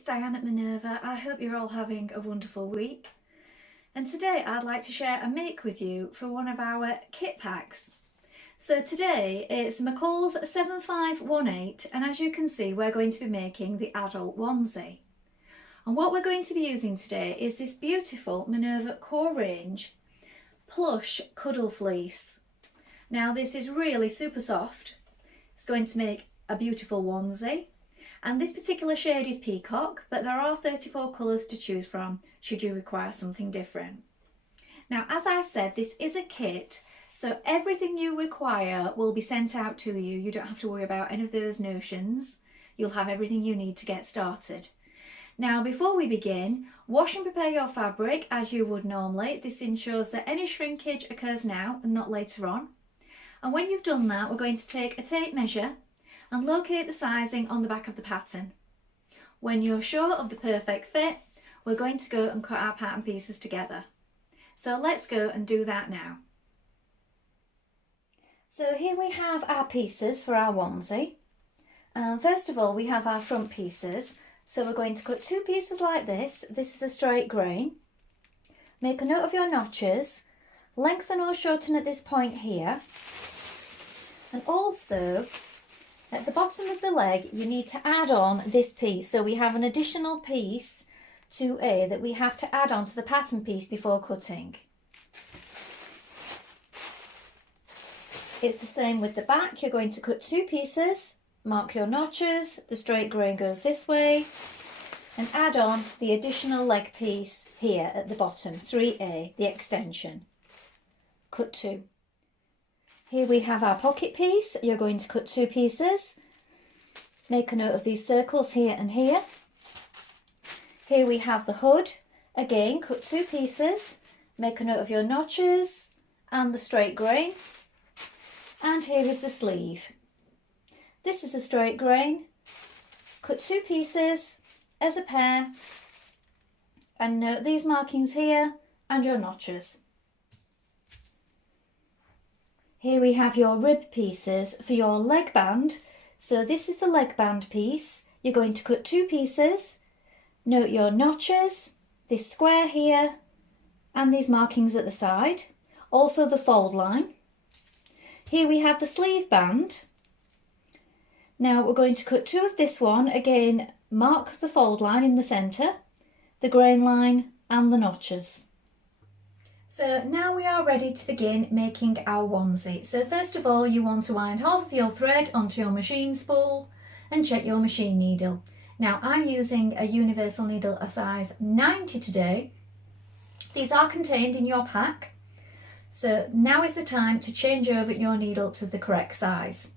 it's Dianne at Minerva. I hope you're all having a wonderful week. And today I'd like to share a make with you for one of our kit packs. So today it's McCall's 7518, and as you can see we're going to be making the adult onesie. And what we're going to be using today is this beautiful Minerva Core Range plush cuddle fleece. Now this is really super soft. It's going to make a beautiful onesie. And this particular shade is Peacock, but there are 34 colours to choose from should you require something different. Now, as I said, this is a kit, so everything you require will be sent out to you. You don't have to worry about any of those notions. You'll have everything you need to get started. Now, before we begin, wash and prepare your fabric as you would normally. This ensures that any shrinkage occurs now and not later on. And when you've done that, we're going to take a tape measure and locate the sizing on the back of the pattern. When you're sure of the perfect fit, we're going to go and cut our pattern pieces together. So let's go and do that now. So here we have our pieces for our onesie. First of all, we have our front pieces. So we're going to cut two pieces like this. This is a straight grain. Make a note of your notches. Lengthen or shorten at this point here. And also, at the bottom of the leg, you need to add on this piece. So we have an additional piece 2A that we have to add on to the pattern piece before cutting. It's the same with the back. You're going to cut two pieces, mark your notches, the straight grain goes this way, and add on the additional leg piece here at the bottom, 3A, the extension. Cut two. Here we have our pocket piece. You're going to cut two pieces. Make a note of these circles here and here. Here we have the hood. Again, cut two pieces. Make a note of your notches and the straight grain. And here is the sleeve. This is a straight grain. Cut two pieces as a pair. And note these markings here and your notches. Here we have your rib pieces for your leg band. So this is the leg band piece. You're going to cut two pieces. Note your notches, this square here, and these markings at the side. Also the fold line. Here we have the sleeve band. Now we're going to cut two of this one. Again, mark the fold line in the centre, the grain line, and the notches. So now we are ready to begin making our onesie. So first of all, you want to wind half of your thread onto your machine spool and check your machine needle. Now I'm using a universal needle a size 90 today. These are contained in your pack. So now is the time to change over your needle to the correct size.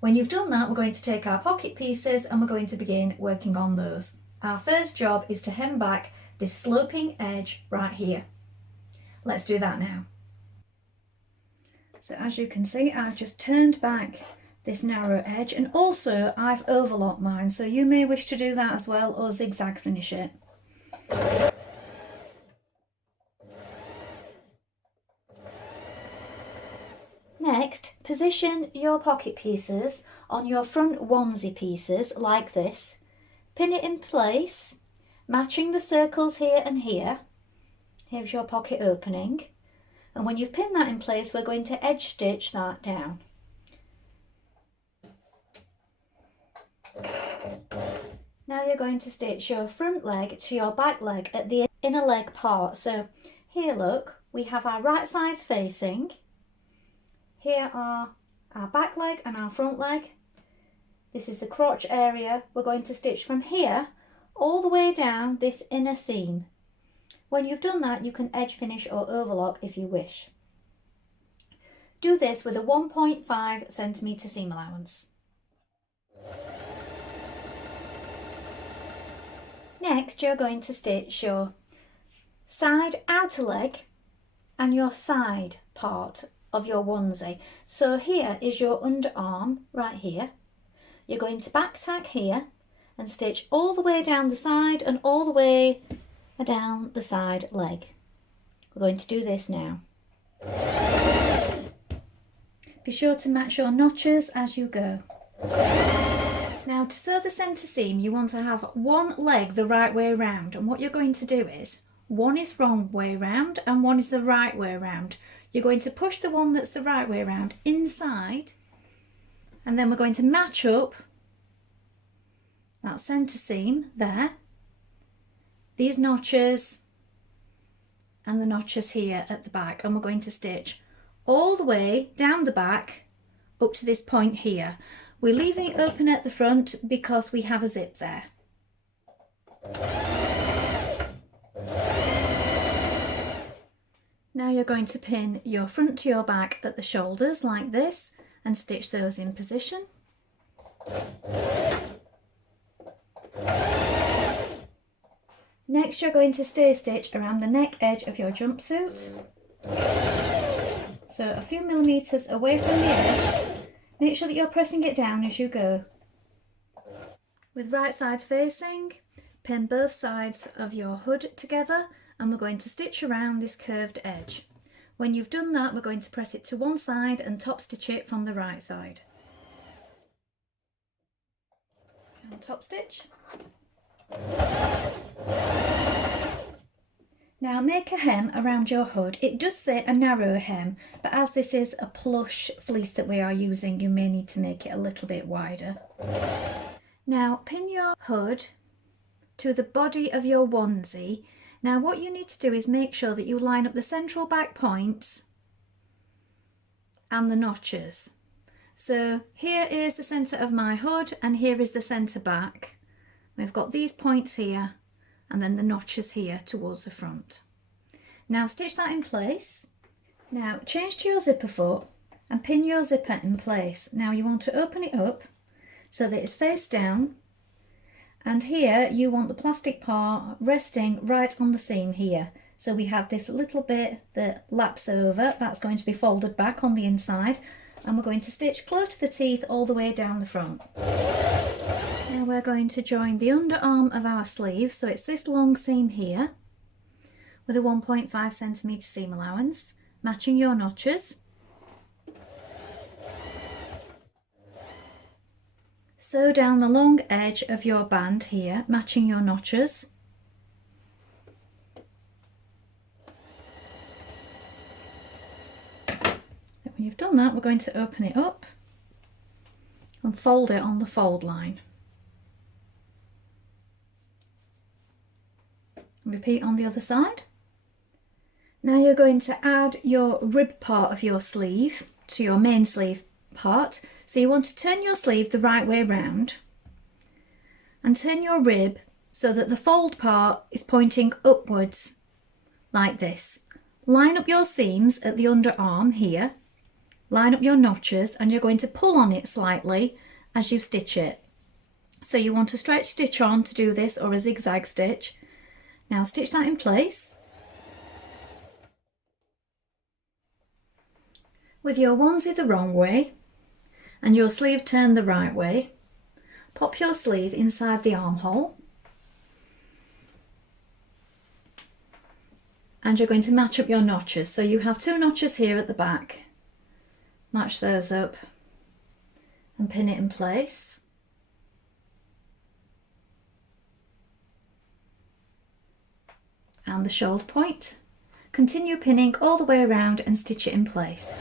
When you've done that, we're going to take our pocket pieces and we're going to begin working on those. Our first job is to hem back this sloping edge right here. Let's do that now. So as you can see, I've just turned back this narrow edge, and also I've overlocked mine, so you may wish to do that as well or zigzag finish it. Next, position your pocket pieces on your front onesie pieces like this. Pin it in place, matching the circles here and here. Here's your pocket opening, and when you've pinned that in place, we're going to edge stitch that down. Now you're going to stitch your front leg to your back leg at the inner leg part. So here, look, we have our right sides facing. Here are our back leg and our front leg. This is the crotch area. We're going to stitch from here all the way down this inner seam. When you've done that, you can edge finish or overlock if you wish. Do this with a 1.5 centimetre seam allowance. Next, you're going to stitch your side outer leg and your side part of your onesie. So here is your underarm right here. You're going to back tack here and stitch all the way down the side and all the way down the side leg. We're going to do this now. Be sure to match your notches as you go. Now to sew the centre seam you want to have one leg the right way round, and what you're going to do is one is wrong way round and one is the right way round. You're going to push the one that's the right way round inside, and then we're going to match up that centre seam there, these notches and the notches here at the back, and we're going to stitch all the way down the back up to this point here. We're leaving it open at the front because we have a zip there. Now you're going to pin your front to your back at the shoulders like this and stitch those in position. Next you're going to stay stitch around the neck edge of your jumpsuit. So a few millimetres away from the edge. Make sure that you're pressing it down as you go. With right sides facing, pin both sides of your hood together and we're going to stitch around this curved edge. When you've done that, we're going to press it to one side and top stitch it from the right side. And top stitch. Now make a hem around your hood. It does say a narrow hem, but as this is a plush fleece that we are using, you may need to make it a little bit wider. Now pin your hood to the body of your onesie. Now what you need to do is make sure that you line up the central back points and the notches. So here is the centre of my hood and here is the centre back. We've got these points here and then the notches here towards the front. Now stitch that in place. Now change to your zipper foot and pin your zipper in place. Now you want to open it up so that it's face down, and here you want the plastic part resting right on the seam here. So we have this little bit that laps over, that's going to be folded back on the inside, and we're going to stitch close to the teeth all the way down the front. Now we're going to join the underarm of our sleeve, so it's this long seam here with a 1.5 centimetre seam allowance, matching your notches. Sew down the long edge of your band here, matching your notches. When you've done that, we're going to open it up and fold it on the fold line. Repeat on the other side. Now you're going to add your rib part of your sleeve to your main sleeve part. So you want to turn your sleeve the right way round and turn your rib so that the fold part is pointing upwards like this. Line up your seams at the underarm here, line up your notches, and you're going to pull on it slightly as you stitch it. So you want a stretch stitch on to do this, or a zigzag stitch. Now stitch that in place. With your onesie the wrong way and your sleeve turned the right way, pop your sleeve inside the armhole and you're going to match up your notches. So you have two notches here at the back. Match those up and pin it in place. And the shoulder point. Continue pinning all the way around and stitch it in place.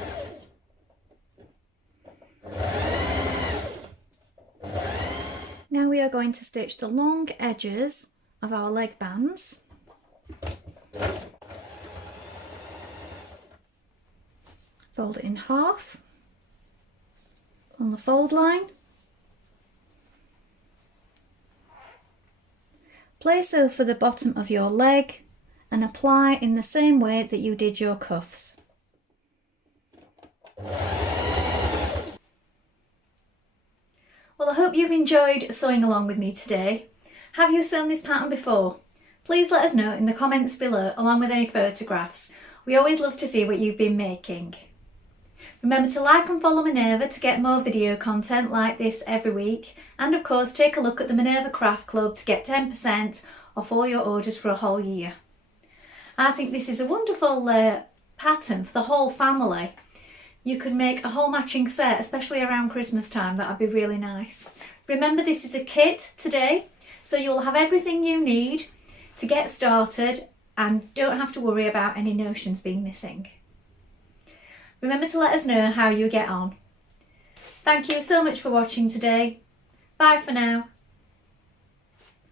Now we are going to stitch the long edges of our leg bands. Fold it in half on the fold line. Place over the bottom of your leg and apply in the same way that you did your cuffs. Well, I hope you've enjoyed sewing along with me today. Have you sewn this pattern before? Please let us know in the comments below, along with any photographs. We always love to see what you've been making. Remember to like and follow Minerva to get more video content like this every week, and of course take a look at the Minerva Craft Club to get 10% off all your orders for a whole year. I think this is a wonderful pattern for the whole family. you could make a whole matching set, especially around Christmas time. That would be really nice. Remember, this is a kit today, so you'll have everything you need to get started and don't have to worry about any notions being missing. Remember to let us know how you get on. Thank you so much for watching today. Bye for now.